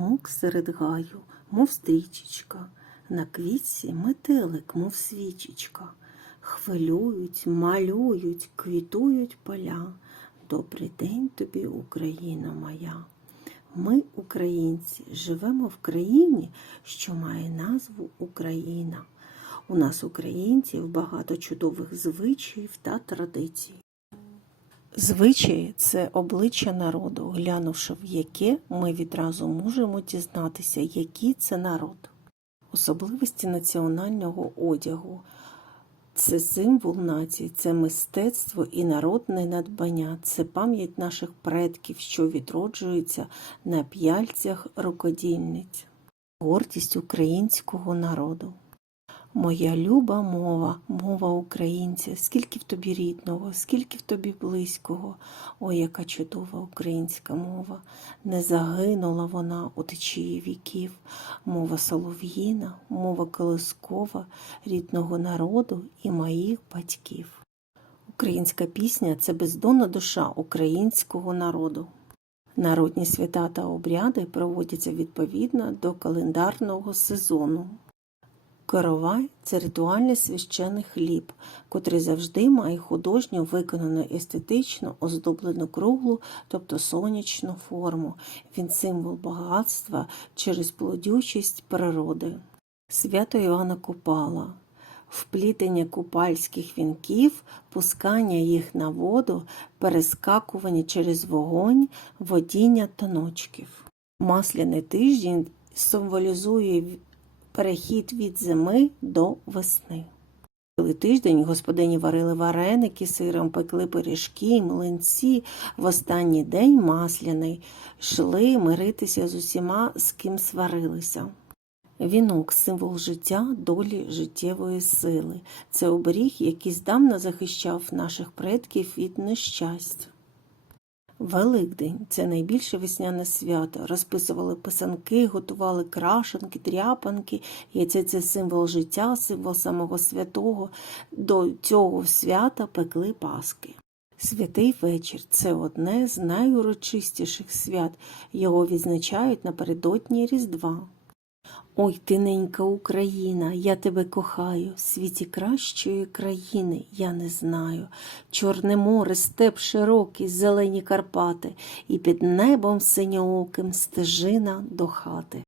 Мок серед гаю, мов стрічечка, на квітці метелик, мов свічечка. Хвилюють, малюють, квітують поля. Добрий день тобі, Україна моя. Ми, українці, живемо в країні, що має назву Україна. У нас, українців, багато чудових звичаїв та традицій. Звичаї це обличчя народу, глянувши в яке ми відразу можемо дізнатися, який це народ. Особливості національного одягу це символ нації, це мистецтво і народне надбання, це пам'ять наших предків, що відроджується на п'яльцях рукодільниць, гордість українського народу. Моя люба мова, мова українця, скільки в тобі рідного, скільки в тобі близького. Ой, яка чудова українська мова. Не загинула вона у течії віків. Мова солов'їна, мова колискова, рідного народу і моїх батьків. Українська пісня це бездонна душа українського народу. Народні свята та обряди проводяться відповідно до календарного сезону. Коровай це ритуальний священий хліб, котрий завжди має художньо виконану естетично оздоблену круглу, тобто сонячну форму. Він символ багатства через плодючість природи. Свято Івана Купала. Вплітення купальських вінків, пускання їх на воду, перескакування через вогонь, водіння тоночків. Масляний тиждень символізує перехід від зими до весни. Цілий тиждень господині варили вареники сиром, пекли пиріжки, млинці. В останній день масляний йшли миритися з усіма, з ким сварилися. Вінок символ життя, долі, життєвої сили. Це оберіг, який здавна захищав наших предків від нещастя. Великдень це найбільше весняне свято. Розписували писанки, готували крашенки, тряпанки. Яйце це символ життя, символ самого святого. До цього свята пекли паски. Святий вечір це одне з найурочистіших свят. Його відзначають напередодні Різдва. Ой, ти ненька Україна, я тебе кохаю, в світі кращої країни я не знаю. Чорне море, степ широкий, зелені Карпати, і під небом синьооким стежина до хати.